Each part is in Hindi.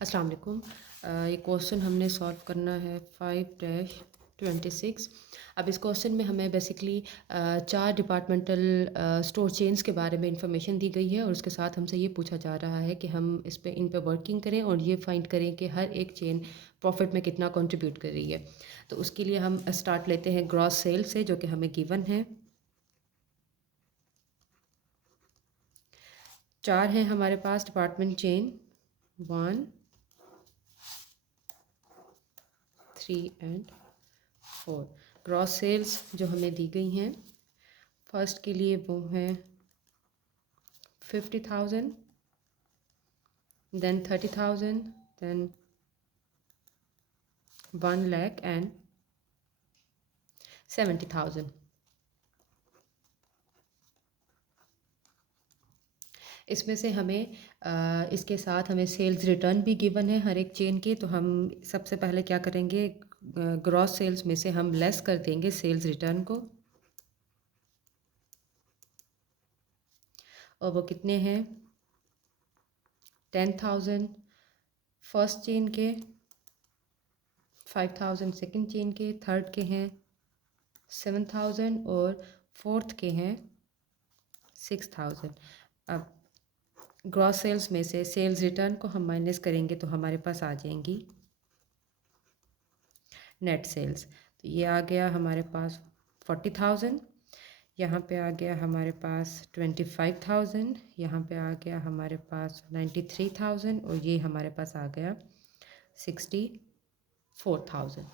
अस्सलाम वालेकुम। ये क्वेश्चन हमने सॉल्व करना है 5-26। अब इस क्वेश्चन में हमें बेसिकली 4 डिपार्टमेंटल स्टोर चेन्स के बारे में इंफॉर्मेशन दी गई है और उसके साथ हमसे ये पूछा जा रहा है कि हम इन पे वर्किंग करें और ये फाइंड करें कि हर एक चेन प्रॉफिट में कितना कंट्रीब्यूट कर रही है। तो उसके लिए हम स्टार्ट लेते हैं ग्रॉस सेल से, जो कि हमें गिवन है। 4 हैं हमारे पास department chain, 1, 3 and 4। Gross sales जो हमें दी गई हैं, फर्स्ट के लिए वो है 50,000, देन 30,000, देन 1 लाख एंड 70,000। इसमें से हमें इसके साथ हमें सेल्स रिटर्न भी गिवन है हर एक चेन के। तो हम सबसे पहले क्या करेंगे, ग्रॉस सेल्स में से हम लेस कर देंगे सेल्स रिटर्न को, और वो कितने हैं 10,000 फर्स्ट चेन के, 5,000 सेकंड चेन के, थर्ड के हैं 7,000 और फोर्थ के हैं 6,000। अब ग्रॉस सेल्स में से सेल्स रिटर्न को हम माइनस करेंगे तो हमारे पास आ जाएंगी नेट सेल्स। तो ये आ गया हमारे पास 40,000, यहाँ पे आ गया हमारे पास 25,000, यहाँ पे आ गया हमारे पास 93,000 और ये हमारे पास आ गया 64,000।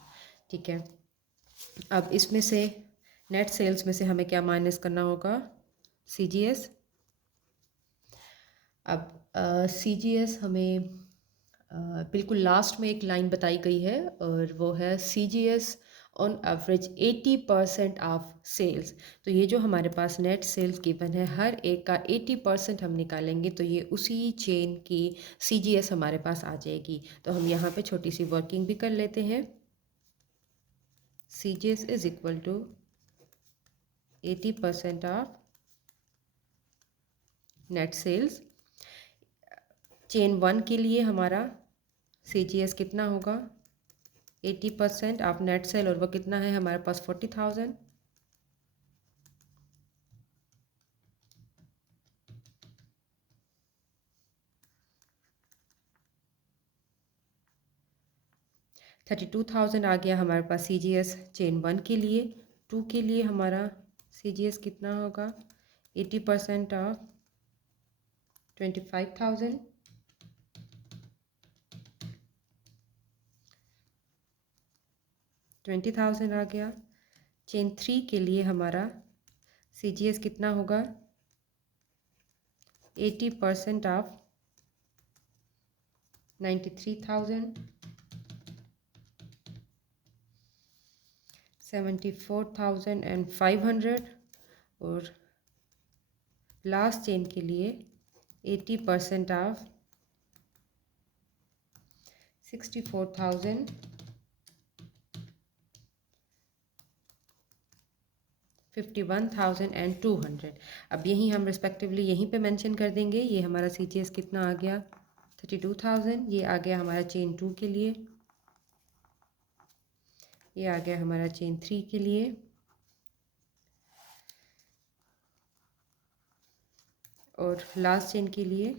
ठीक है। अब इसमें से नेट सेल्स में से हमें क्या माइनस करना होगा, CGS। अब CGS हमें बिल्कुल लास्ट में एक लाइन बताई गई है और वो है CGS on average 80% of sales. तो ये जो हमारे पास नेट सेल्स गिवन है, हर एक का 80% हम निकालेंगे तो ये उसी चेन की CGS हमारे पास आ जाएगी। तो हम यहाँ पे छोटी सी वर्किंग भी कर लेते हैं। CGS is equal to 80% of net sales. Chain 1 के लिए हमारा CGS कितना होगा, 80% ऑफ नेट सेल, और वो कितना है हमारे पास 40,000। $32,000 आ गया हमारे पास CGS चेन 1 के लिए। 2 के लिए हमारा CGS कितना होगा, 80% ऑफ 25,000, $20,000 आ गया। चेन 3 के लिए हमारा CGS कितना होगा, 80% ऑफ 93,000, 74,500, और लास्ट चेन के लिए 80% ऑफ 64,000, 51,200। अब यही हम रिस्पेक्टिवली यहीं पे मेंशन कर देंगे। ये हमारा CGS कितना आ गया, 32,000। ये आ गया हमारा चेन 2 के लिए, ये आ गया हमारा चेन 3 के लिए, और लास्ट चेन के लिए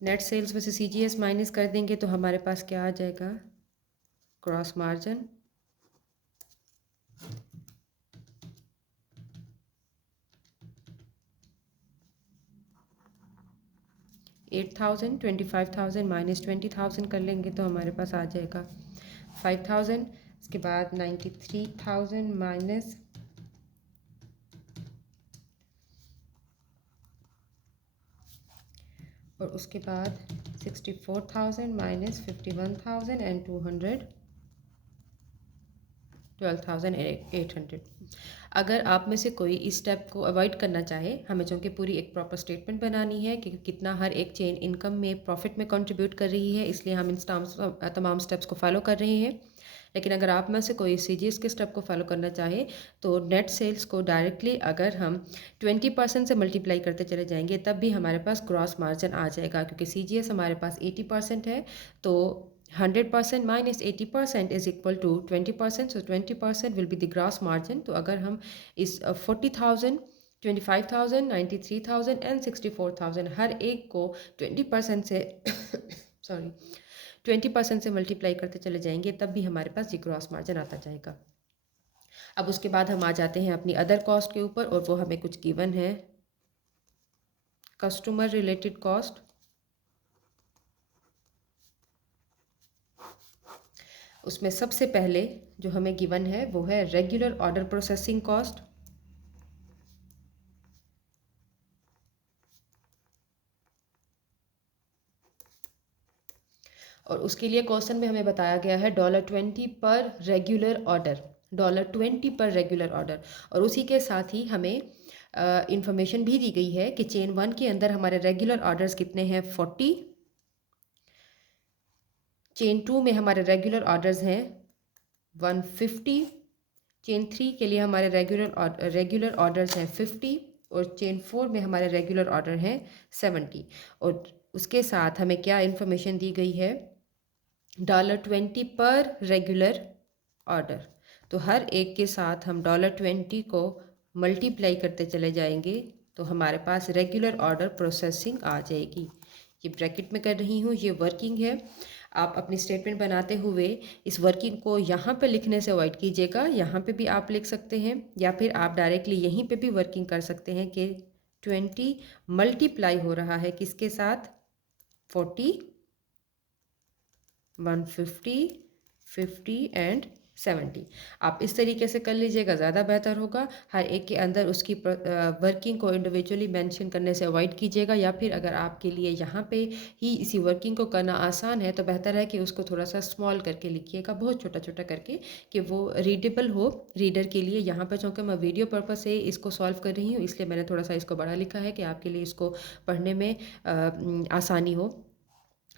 नेट सेल्स में से CGS माइनस कर देंगे तो हमारे पास क्या आ जाएगा, क्रॉस मार्जिन। $8,000, 25,000 माइनस 20,000 कर लेंगे तो हमारे पास आ जाएगा 5,000। इसके बाद 93,000 माइनस और उसके बाद 64,000 माइनस 51,200, 12,800। अगर आप में से कोई इस स्टेप को अवॉइड करना चाहे, हमें चूँकि पूरी एक प्रॉपर स्टेटमेंट बनानी है कि कितना हर एक चेन इनकम में प्रॉफिट में कंट्रीब्यूट कर रही है, इसलिए हम इन तमाम स्टेप्स को फॉलो कर रहे हैं। लेकिन अगर आप में से कोई CGS के स्टेप को फॉलो करना चाहे तो नेट सेल्स को डायरेक्टली अगर हम 20% से मल्टीप्लाई करते चले जाएंगे तब भी हमारे पास ग्रॉस मार्जिन आ जाएगा, क्योंकि CGS हमारे पास 80% है। तो 100% minus 80% is equal to 20%, so 20% will be the gross margin. तो अगर हम इस 40,000, 25,000, 93,000 एंड 64,000 हर एक को 20% से सॉरी 20% से मल्टीप्लाई करते चले जाएंगे तब भी हमारे पास ये ग्रॉस मार्जिन आता जाएगा। अब उसके बाद हम आ जाते हैं अपनी अदर कॉस्ट के ऊपर, और वो हमें कुछ गिवन है। कस्टमर रिलेटेड कॉस्ट, उसमें सबसे पहले जो हमें गिवन है वो है रेगुलर ऑर्डर प्रोसेसिंग कॉस्ट। और उसके लिए क्वेश्चन में हमें बताया गया है $20 पर रेगुलर ऑर्डर, $20 पर रेगुलर ऑर्डर। और उसी के साथ ही हमें इंफॉर्मेशन भी दी गई है कि चेन 1 के अंदर हमारे रेगुलर ऑर्डर्स कितने हैं, 40। चेन 2 में हमारे रेगुलर ऑर्डर्स हैं 150। चेन 3 के लिए हमारे रेगुलर ऑर्डर्स हैं 50। और चेन 4 में हमारे रेगुलर ऑर्डर हैं 70। और उसके साथ हमें क्या इन्फॉर्मेशन दी गई है, $20 पर रेगुलर ऑर्डर। तो हर एक के साथ हम $20 को मल्टीप्लाई करते चले जाएंगे तो हमारे पास रेगुलर ऑर्डर प्रोसेसिंग आ जाएगी। ये ब्रैकेट में कर रही हूँ, ये वर्किंग है। आप अपनी स्टेटमेंट बनाते हुए इस वर्किंग को यहाँ पे लिखने से अवॉइड कीजिएगा, यहाँ पे भी आप लिख सकते हैं या फिर आप डायरेक्टली यहीं पे भी वर्किंग कर सकते हैं कि 20 मल्टीप्लाई हो रहा है किसके साथ, 40, 150, 50 एंड 70। आप इस तरीके से कर लीजिएगा, ज़्यादा बेहतर होगा। हर एक के अंदर उसकी वर्किंग को इंडिविजुअली मेंशन करने से अवॉइड कीजिएगा, या फिर अगर आपके लिए यहाँ पे ही इसी वर्किंग को करना आसान है तो बेहतर है कि उसको थोड़ा सा स्मॉल करके लिखिएगा, बहुत छोटा छोटा करके, कि वो रीडेबल हो रीडर के लिए। यहाँ पर चूँकि मैं वीडियो पर्पज़ से इसको सॉल्व कर रही हूँ इसलिए मैंने थोड़ा सा इसको बड़ा लिखा है कि आपके लिए इसको पढ़ने में आसानी हो।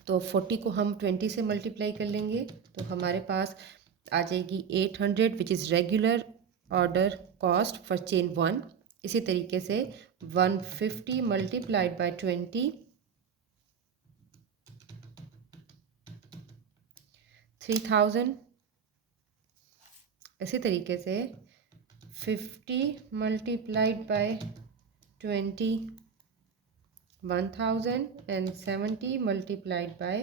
तो 40 को हम 20 से मल्टीप्लाई कर लेंगे तो हमारे पास आ जाएगी 800, which is regular order cost for chain 1। इसी तरीके से 150 मल्टीप्लाइड बाय 20, 3000। इसी तरीके से 50 multiplied by 20, 1000 and 70 multiplied by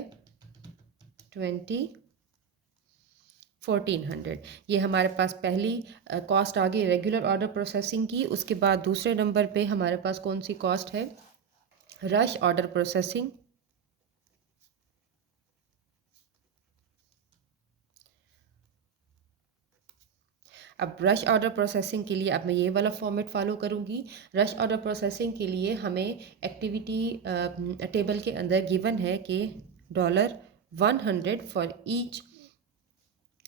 20, 1400। ये हमारे पास पहली कॉस्ट आ गई रेगुलर ऑर्डर प्रोसेसिंग की। उसके बाद दूसरे नंबर पे हमारे पास कौन सी कॉस्ट है, रश ऑर्डर प्रोसेसिंग। अब रश ऑर्डर प्रोसेसिंग के लिए अब मैं ये वाला फॉर्मेट फॉलो करूँगी। रश ऑर्डर प्रोसेसिंग के लिए हमें एक्टिविटी टेबल के अंदर गिवन है कि $100 फॉर ईच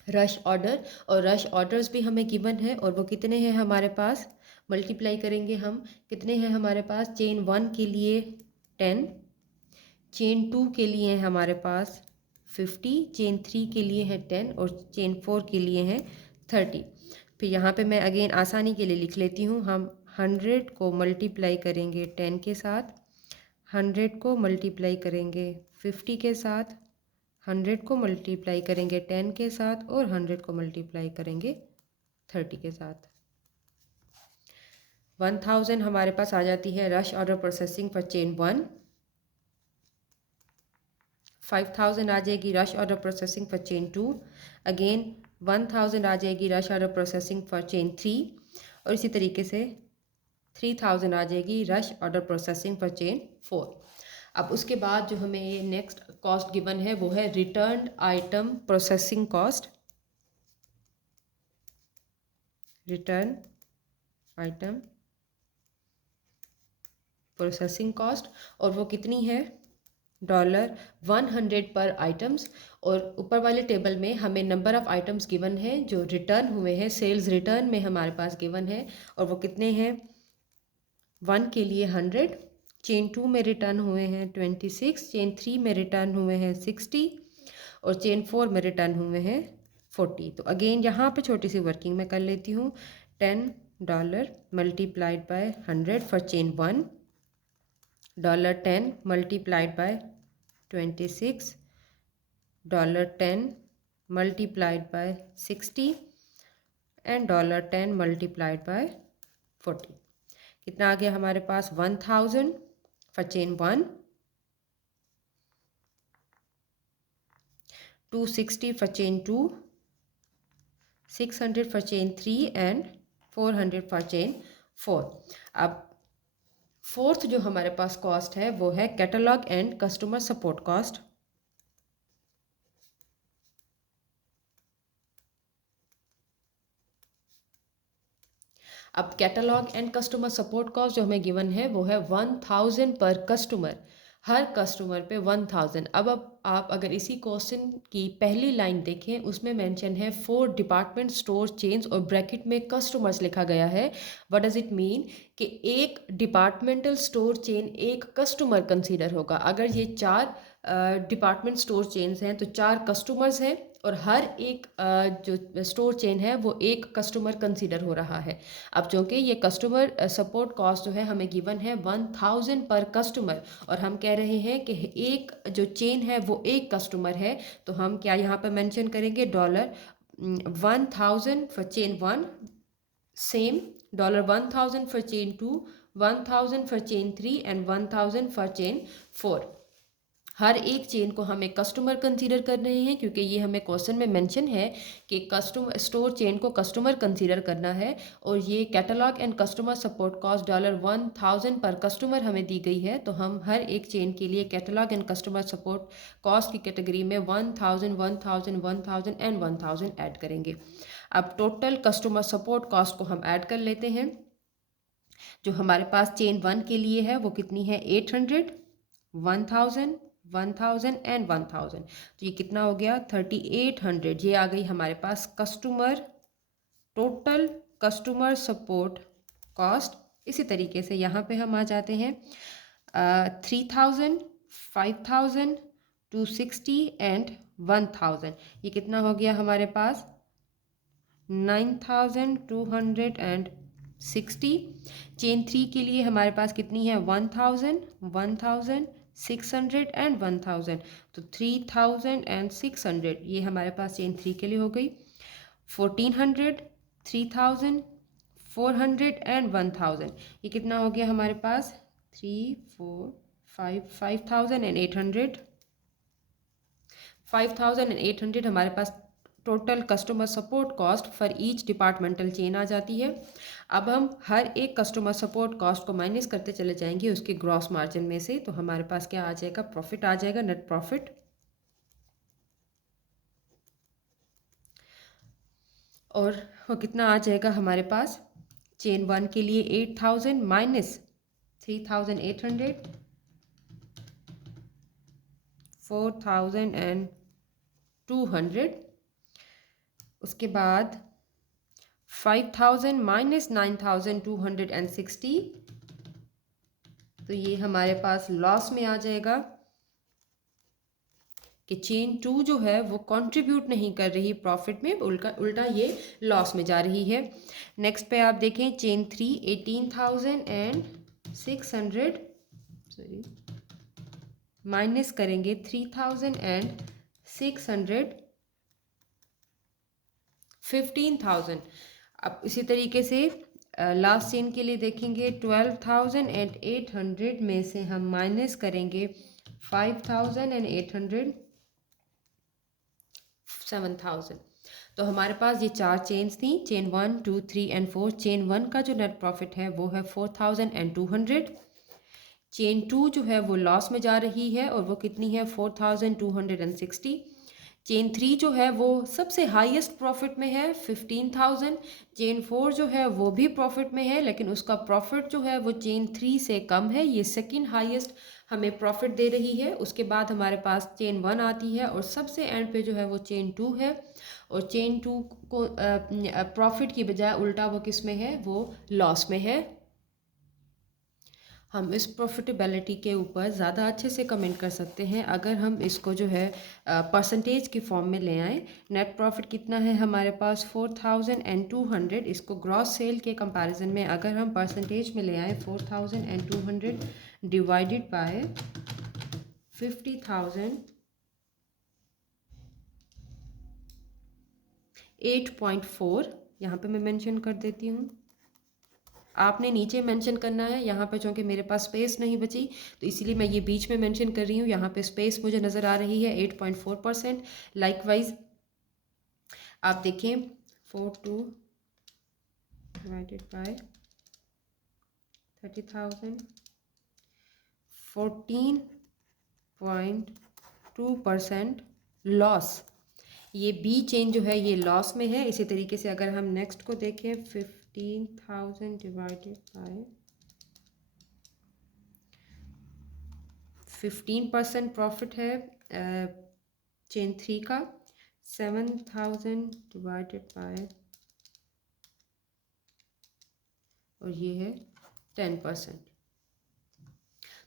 रश ऑर्डर, और रश ऑर्डर्स भी हमें गिवन है और वो कितने हैं हमारे पास, मल्टीप्लाई करेंगे हम, कितने हैं हमारे पास, चेन 1 के लिए 10, चेन 2 के लिए है हमारे पास 50, चेन 3 के लिए है 10 और चेन 4 के लिए है 30। फिर यहाँ पे मैं अगेन आसानी के लिए लिख लेती हूँ, हम 100 को मल्टीप्लाई करेंगे 10 के साथ, 100 को मल्टीप्लाई करेंगे 50 के साथ, 100 को मल्टीप्लाई करेंगे 10 के साथ और 100 को मल्टीप्लाई करेंगे 30 के साथ। 1000 हमारे पास आ जाती है rush order processing for chain 1। 5000 आ जाएगी rush order processing for chain 2। Again 1000 आ जाएगी rush order processing for chain 3। और इसी तरीके से 3000 आ जाएगी rush order processing for chain 4। अब उसके बाद जो हमें नेक्स्ट कॉस्ट गिवन है वो है return item processing cost, return item processing cost, और वो कितनी है, $100 पर आइटम्स। और ऊपर वाले टेबल में हमें नंबर ऑफ़ आइटम्स गिवन है जो रिटर्न हुए हैं, सेल्स रिटर्न में हमारे पास गिवन है, और वो कितने हैं, 1 के लिए 100, चेन 2 में रिटर्न हुए हैं 26, चेन 3 में रिटर्न हुए हैं 60 और चेन 4 में रिटर्न हुए हैं 40। तो अगेन यहाँ पे छोटी सी वर्किंग मैं कर लेती हूँ। $10 multiplied by 100 for chain 1, $10 multiplied by 26, $10 multiplied by 60 and $10 multiplied by 40। कितना आ गया हमारे पास? 1000 for chain 1, 260 for chain 2, 600 for chain 3 and 400 for chain 4। अब फोर्थ जो हमारे पास कॉस्ट है वो है catalogue and customer support cost. अब catalogue and customer support cost जो हमें गिवन है वो है 1000 पर कस्टमर, हर कस्टमर पे 1000। अब आप अगर इसी क्वेश्चन की पहली लाइन देखें, उसमें मेंशन है 4 डिपार्टमेंट स्टोर चेन्स और ब्रैकेट में कस्टमर्स लिखा गया है। व्हाट डज इट मीन कि एक डिपार्टमेंटल स्टोर चेन एक कस्टमर कंसीडर होगा। अगर ये 4 डिपार्टमेंट स्टोर चेन्स हैं तो 4 कस्टमर्स हैं और हर एक जो स्टोर चेन है वो एक कस्टमर कंसीडर हो रहा है। अब चूँकि ये कस्टमर सपोर्ट कॉस्ट जो है हमें गिवन है 1000 पर कस्टमर और हम कह रहे हैं कि एक जो चेन है वो एक कस्टमर है, तो हम क्या यहाँ पर मेंशन करेंगे? $1000 for chain 1, same $1000 for chain 2, 1000 for chain 3 and 1000 for chain 4। हर एक चेन को हम एक कस्टमर कंसीडर कर रहे हैं क्योंकि ये हमें क्वेश्चन में मेंशन है कि कस्टमर स्टोर चेन को कस्टमर कंसीडर करना है। और ये catalogue and customer support cost $1000 पर कस्टमर हमें दी गई है, तो हम हर एक चेन के लिए catalogue and customer support cost की कैटेगरी में 1000, 1000, 1000 एंड 1000 ऐड करेंगे। अब टोटल कस्टमर सपोर्ट कॉस्ट को हम ऐड कर लेते हैं। जो हमारे पास चेन 1 के लिए है वो कितनी है? 800, 1000, 1000 एंड 1000। तो ये कितना हो गया? 3800। ये आ गई हमारे पास customer total customer support cost. इसी तरीके से यहाँ पे हम आ जाते हैं 3000, 5000, 260 एंड 1000। ये कितना हो गया हमारे पास? 9260। चेन 3 के लिए हमारे पास कितनी है? 1000, 1000, 600 एंड 1000। तो 3600 ये हमारे पास चेन 3 के लिए हो गई। 1400, 3000, 400 एंड 1000। ये कितना हो गया हमारे पास? 3, 4, 5, 5800। 5800 हमारे पास total customer support cost for each departmental chain आ जाती है। अब हम हर एक कस्टमर सपोर्ट कॉस्ट को माइनस करते चले जाएंगे उसके ग्रॉस मार्जिन में से, तो हमारे पास क्या आ जाएगा? प्रॉफिट आ जाएगा, नेट प्रॉफिट। और वो कितना आ जाएगा हमारे पास? चेन 1 के लिए 8000 माइनस 3800, 4200। उसके बाद 5000 माइनस 9260, तो ये हमारे पास लॉस में आ जाएगा कि चेन 2 जो है वो कंट्रीब्यूट नहीं कर रही प्रॉफिट में, उल्टा ये लॉस में जा रही है। नेक्स्ट पे आप देखें चेन 3 18,600 सॉरी माइनस करेंगे 3600 15,000। अब इसी तरीके से लास्ट चेन के लिए देखेंगे 12,800 में से हम माइनस करेंगे 5,800 7,000। तो हमारे पास ये 4 चेन्स थी, चेन 1, 2, 3 एंड 4। चेन 1 का जो नेट प्रॉफिट है वो है 4,200। चेन 2 जो है वो लॉस में जा रही है और वो कितनी है? 4,260। चेन 3 जो है वो सबसे हाईएस्ट प्रॉफिट में है 15,000। चेन 4 जो है वो भी प्रॉफिट में है लेकिन उसका प्रॉफिट जो है वो चेन 3 से कम है, ये सेकंड हाईएस्ट हमें प्रॉफिट दे रही है। उसके बाद हमारे पास चेन 1 आती है और सबसे एंड पे जो है वो चेन 2 है। और चेन 2 को प्रॉफिट की बजाय उल्टा वो किस में है? वो लॉस में है। हम इस प्रॉफिटेबिलिटी के ऊपर ज़्यादा अच्छे से कमेंट कर सकते हैं अगर हम इसको जो है परसेंटेज की फॉर्म में ले आएँ। नेट प्रॉफिट कितना है हमारे पास 4200। इसको ग्रॉस सेल के कंपैरिजन में अगर हम परसेंटेज में ले आएँ 4200 डिवाइडेड बाय 50,000, 8.4 यहाँ पे मैं मेंशन कर देती हूँ। आपने नीचे मेंशन करना है, यहाँ पे चूँकि मेरे पास स्पेस नहीं बची तो इसीलिए मैं ये बीच में मेंशन कर रही हूँ। यहाँ पे स्पेस मुझे नज़र आ रही है 8.4%। लाइकवाइज आप देखें 42 डिवाइडेड बाय 30,000, 14.2% लॉस। ये बी चेन जो है ये लॉस में है। इसी तरीके से अगर हम नेक्स्ट को देखें 15,000 डिवाइडेड बाय 15% प्रॉफिट है चेन 3 का। 7,000 डिवाइडेड बाय और ये है 10%।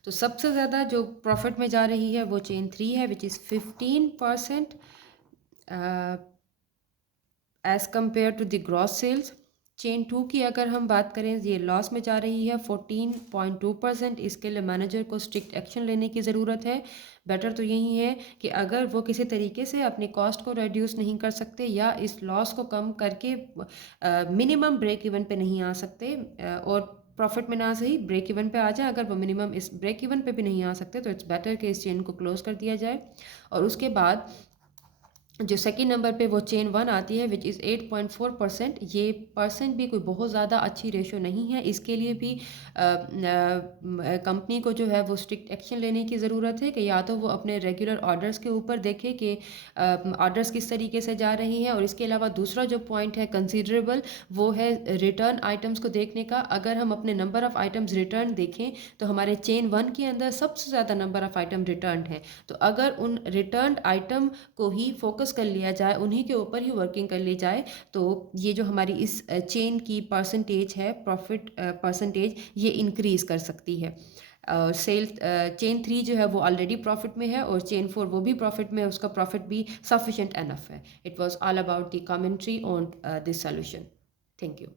तो सबसे ज़्यादा जो प्रॉफिट में जा रही है वो चेन 3 है which is 15% as compare to the gross sales. Chain 2 की अगर हम बात करें ये लॉस में जा रही है 14.2%। इसके लिए मैनेजर को स्ट्रिक्ट एक्शन लेने की ज़रूरत है। बेटर तो यही है कि अगर वो किसी तरीके से अपनी कॉस्ट को रिड्यूस नहीं कर सकते या इस लॉस को कम करके मिनिमम ब्रेक इवन पे नहीं आ सकते और प्रॉफिट में ना सही ब्रेक इवन पे आ जाए, अगर वो मिनिमम इस ब्रेक इवन पे भी नहीं आ सकते तो इट्स बेटर कि इस चेन को क्लोज कर दिया जाए। और उसके बाद जो सेकंड नंबर पे वो चेन 1 आती है विच इज़ 8.4%। ये परसेंट भी कोई बहुत ज़्यादा अच्छी रेशो नहीं है। इसके लिए भी कंपनी को जो है वो स्ट्रिक्ट एक्शन लेने की ज़रूरत है कि या तो वो अपने रेगुलर ऑर्डर्स के ऊपर देखे कि ऑर्डर्स किस तरीके से जा रही हैं। और इसके अलावा दूसरा जो पॉइंट है कंसीडरेबल वो है रिटर्न आइटम्स को देखने का। अगर हम अपने नंबर ऑफ़ आइटम्स रिटर्न देखें तो हमारे चेन 1 के अंदर सबसे ज़्यादा नंबर ऑफ़ आइटम रिटर्न है। तो अगर उन रिटर्न आइटम को ही फोकस कर लिया जाए, उन्हीं के ऊपर ही वर्किंग कर ली जाए तो ये जो हमारी इस चेन की परसेंटेज है प्रॉफिट परसेंटेज ये इंक्रीज़ कर सकती है। सेल चेन 3 जो है वो ऑलरेडी प्रॉफिट में है और चेन 4 वो भी प्रॉफिट में है, उसका प्रॉफिट भी सफिशेंट एनफ है। It was all about the commentary on this solution. Thank you.